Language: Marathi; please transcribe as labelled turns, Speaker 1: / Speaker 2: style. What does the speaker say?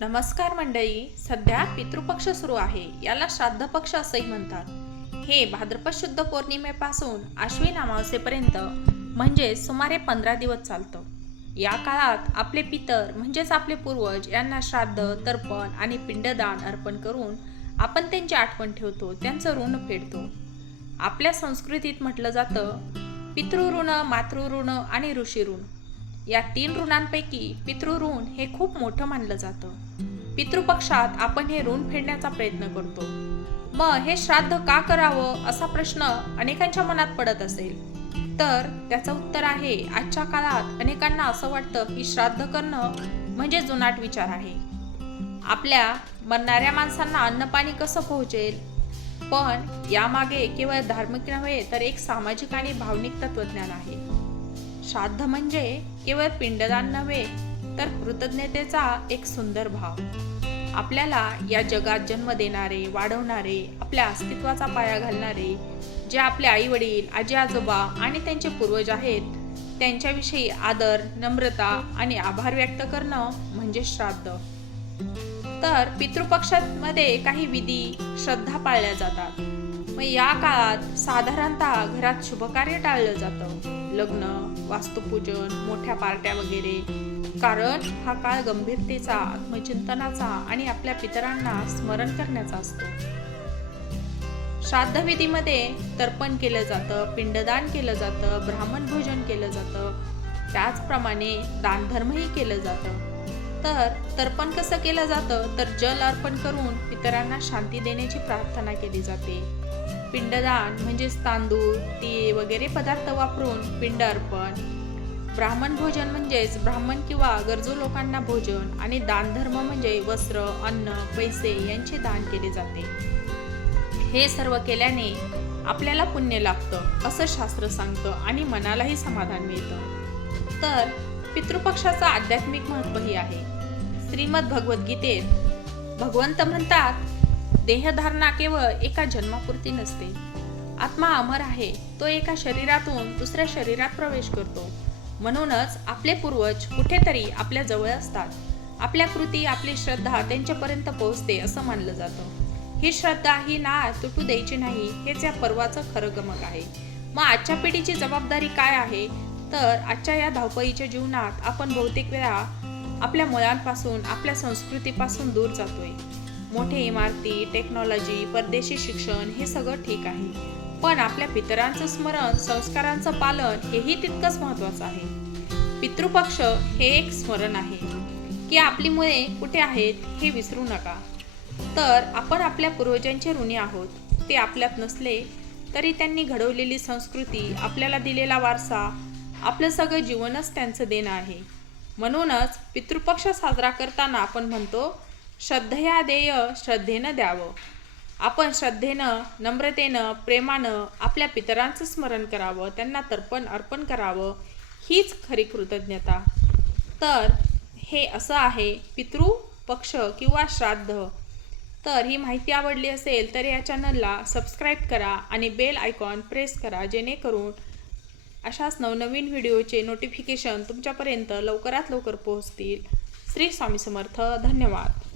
Speaker 1: नमस्कार मंडळी सध्या पितृपक्ष सुरू आहे. याला श्राद्ध पक्ष असंही म्हणतात. हे भाद्रपद शुद्ध पौर्णिमेपासून आश्विन अमावस्येपर्यंत म्हणजे सुमारे पंधरा दिवस चालतं. या काळात आपले पितर म्हणजेच आपले पूर्वज यांना श्राद्ध तर्पण आणि पिंडदान अर्पण करून आपण त्यांची आठवण ठेवतो त्यांचं ऋण फेडतो. आपल्या संस्कृतीत म्हटलं जातं पितृऋण मातृऋण आणि ऋषीऋण. या तीन ऋणांपैकी पितृ ऋण हे खूप मोठं मानलं जातं. पितृपक्षात आपण हे ऋण फेडण्याचा प्रयत्न करतो. मग हे श्राद्ध का करावं असा प्रश्न अनेकांच्या मनात पडत असेल. तर त्याचं उत्तर आहे आजच्या काळात अनेकांना असं वाटतं की श्राद्ध करणं म्हणजे जुनाट विचार आहे. आपल्या मरणाऱ्या माणसांना अन्नपाणी कसं पोहोचेल? पण यामागे केवळ धार्मिक नव्हे तर एक सामाजिक आणि भावनिक तत्वज्ञान आहे. श्राद्ध म्हणजे केवळ पिंडदान नव्हे तर कृतज्ञतेचा एक सुंदर भाव. आपल्याला या जगात जन्म देणारे वाढवणारे आपल्या अस्तित्वाचा पाया घालणारे जे आपले आई वडील आजी आजोबा आणि त्यांचे पूर्वज आहेत त्यांच्याविषयी आदर नम्रता आणि आभार व्यक्त करणं म्हणजे श्राद्ध. तर पितृपक्षामध्ये काही विधी श्रद्धा पाळल्या जातात. मग या काळात साधारणतः घरात शुभकार्य टाळलं जातं. लग्न वास्तुपूजन मोठ्या पार्ट्या वगैरे. कारण हा काळ गंभीरतेचा आत्मचिंतनाचा आणि आपल्या पितरांना स्मरण करण्याचा असतो. श्राद्धविधीमध्ये तर्पण केलं जातं पिंडदान केलं जातं ब्राह्मण भोजन केलं जातं. त्याचप्रमाणे दानधर्मही केलं जातं. तर तर्पण कसं केलं जातं? तर जल अर्पण करून पितरांना शांती देण्याची प्रार्थना केली जाते. पिंडदान म्हणजेच तांदूळ तीळ वगैरे पदार्थ वापरून पिंड अर्पण. ब्राह्मण भोजन म्हणजेच ब्राह्मण किंवा गरजू लोकांना भोजन आणि दानधर्म म्हणजे वस्त्र अन्न पैसे यांचे दान केले जाते. हे सर्व केल्याने आपल्याला पुण्य लागतं असं शास्त्र सांगतं आणि मनालाही समाधान मिळतं. तर पितृपक्षाचं आध्यात्मिक महत्त्वही आहे. श्रीमद भगवद्गीतेत भगवंत म्हणतात देहधारणा केवळ एका जन्मापुरती नसते. आत्मा अमर आहे तो एका शरीरातून दुसऱ्या शरीरात प्रवेश करतो. म्हणूनच आपले पूर्वज कुठेतरी आपल्या जवळ असतात. आपल्या कृती आपली श्रद्धा त्यांच्यापर्यंत पोहोचते असं मानलं जातं. ही श्रद्धा ही ना तुटू द्यायची नाही हेच या पर्वाचं खरं गमक आहे. मग आजच्या पिढीची जबाबदारी काय आहे? तर आजच्या या धावपळीच्या जीवनात आपण बहुतेक वेळा आपल्या मुळांपासून आपल्या संस्कृतीपासून दूर जातोय. मोठे इमारती टेक्नॉलॉजी परदेशी शिक्षण हे सगळं ठीक आहे. पण आपल्या पितरांचं स्मरण संस्कारांचं पालन हेही तितकंच महत्त्वाचं आहे. पितृपक्ष हे एक स्मरण आहे. की आपली मुळे कुठे आहेत हे विसरू नका. तर आपण आपल्या पूर्वजांचे ऋणी आहोत. ते आपल्यात नसले तरी त्यांनी घडवलेली संस्कृती आपल्याला दिलेला वारसा आपलं सगळं जीवनच त्यांचं देणं आहे. म्हणूनच पितृपक्ष साजरा करताना आपण म्हणतो श्रद्धया देय श्रद्धेनं द्यावं. आपण श्रद्धेनं नम्रतेनं प्रेमानं आपल्या पितरांचं स्मरण करावं त्यांना तर्पण अर्पण करावं हीच खरी कृतज्ञता. तर हे असं आहे पितृ पक्ष किंवा श्राद्ध. तर ही माहिती आवडली असेल तर या चॅनलला सबस्क्राईब करा आणि बेल आयकॉन प्रेस करा जेणेकरून अशाच नवनवीन व्हिडिओचे नोटिफिकेशन तुमच्यापर्यंत लवकरात लवकर पोहोचतील. श्री स्वामी समर्थ धन्यवाद.